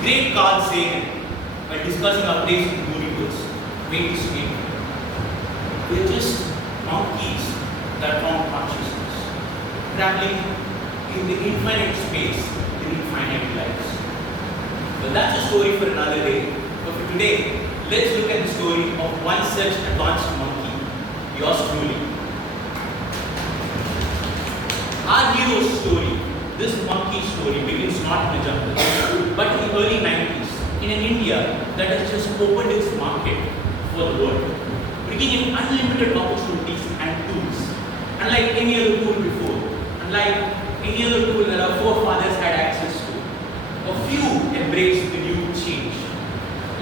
great Carl Sagan, while discussing our place in the universe, made this statement. We are just monkeys that form consciousness, traveling in the infinite space in infinite lives. Well, that's a story for another day. But for today, let's look at the story of one such advanced monkey, yours truly. Our hero's story, this monkey story, begins not in the jungle, but in the early 90s, in an India that has just opened its market for the world, bringing in unlimited opportunities and tools, unlike any other tool before, unlike any other tool that our forefathers had access to. A few embraced the new change,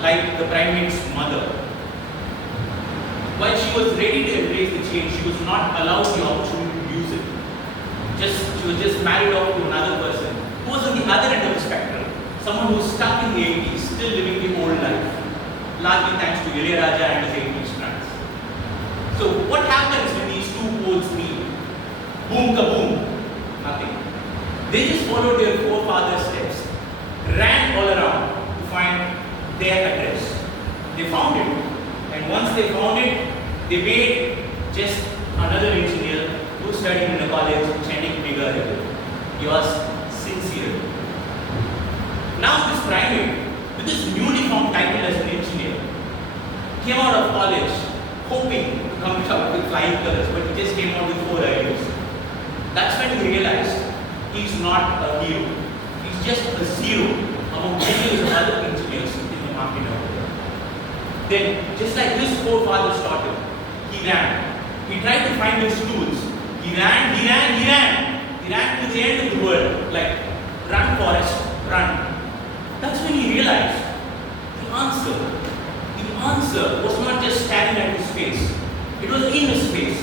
like the primate's mother. While she was ready to embrace the change, she was not allowed the opportunity to use it. She was just married off to another person who was on the other end of the spectrum, someone who was stuck in the 80s, still living the old life, largely thanks to Raja and his 80s friends. So what happens when these two poles meet? Boom kaboom, nothing. They just followed their forefathers' steps, ran all around to find their address. They found it, and once they found it, they made just another engineer who studied in a college, Chennik Bigger. Yours sincerely. Now this primate, with this newly found title as an engineer, came out of college hoping to come up with flying colors, but he just came out with 4 ideas. That's when he realized he's not a hero. He's just a zero among millions of other engineers in the market out there. Then, just like his forefathers taught him, he ran. He tried to find his tools. He ran to the end of the world, like, run forest, run. That's when he realized the answer was not just standing at his face, it was in his face.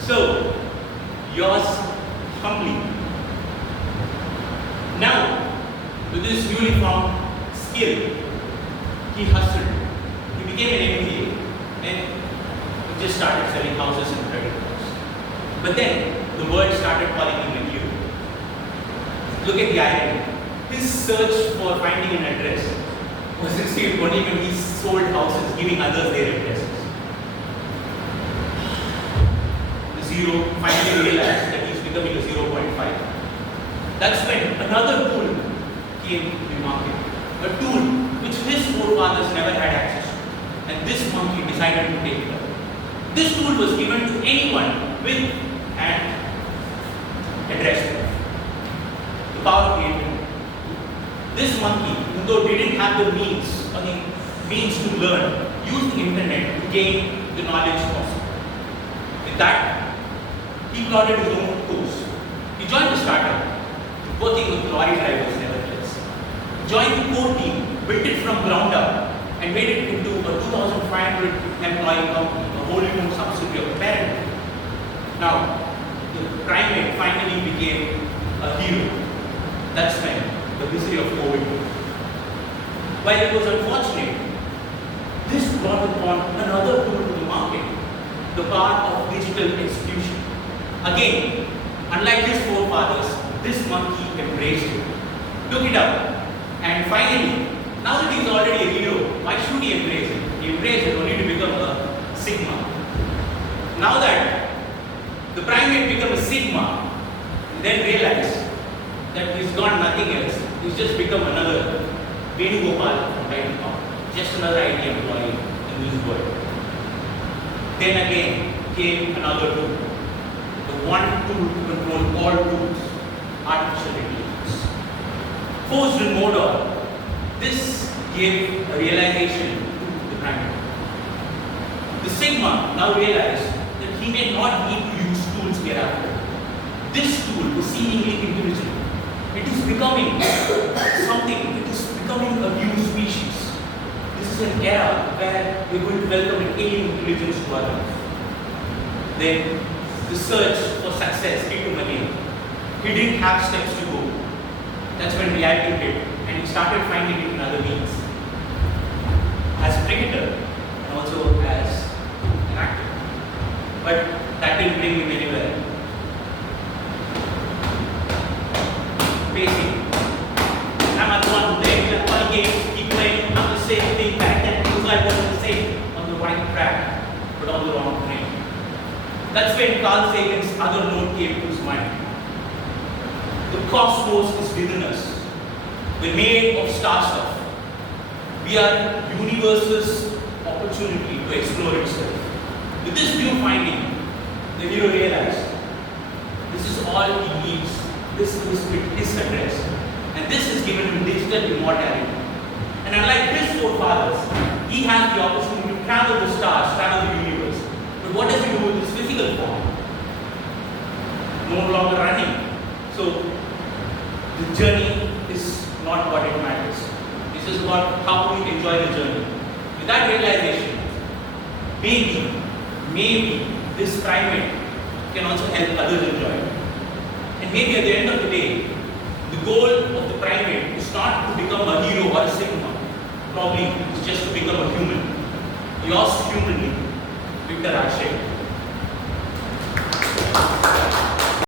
So, yours humbly. Now, with this newly found skill, he hustled. He became an MBA and he just started selling houses and credit cards. But then, the world started calling him a hero. Look at the irony. His search for finding an address was received only when he sold houses, giving others their addresses. The zero finally realized that he's becoming a 0.5. That's when another tool came to the market. A tool which his forefathers never had access to. And this monkey decided to take it up. This tool was given to anyone with an address book. The power of the internet. This monkey, even though he didn't have the means to learn, used the internet to gain the knowledge possible. With that, he plotted his own course. He joined a startup, working with lorry drivers nevertheless. Joined the core team, built it from ground up, and made it into a 2,500 employee company, a wholly owned subsidiary of the parent. Now, the primate finally became a hero. That's when the history of COVID. While it was unfortunate, this brought upon another tool to the market, the power of digital execution. Again, unlike his forefathers, this monkey embraced it, took it up, and finally, now that he's already a hero, why should he embrace it? He embraced it only to become a sigma. Now that the primate became a sigma, then realized that he's got nothing else. He's just become another Venugopal from right now, just another IT employee in this world. Then again came another tool, the one tool to control all tools, artificial intelligence. Forged in Mordor, this gave a realization to the primate. The Sigma now realized that he may not need to use tools hereafter. This tool was seemingly intelligent. It is becoming something, it is becoming a new species. This is an era where we're going to welcome an alien intelligence to our life. Then the search for success hit him again. He didn't have steps to go. That's when reality hit, and he started finding it in other means. As a cricketer, and also as an actor. But that didn't bring him anywhere. Facing That's when Carl Sagan's other note came to his mind. The cosmos is within us. We're made of star stuff. We are universe's opportunity to explore itself. With this new finding, the hero realized this is all he needs. This is his address. And this is given him digital immortality. And unlike his forefathers, he has the opportunity to travel the stars, travel the universe. But what does he do with his physical form? No longer running. So the journey is not what it matters. This is about how we enjoy the journey. With that realization, maybe this primate can also help others enjoy it. And maybe at the end of the day, the goal of the primate is not to become a hero or a sigma. Probably it's just to become a human. Yours humanly, Victor Akshay.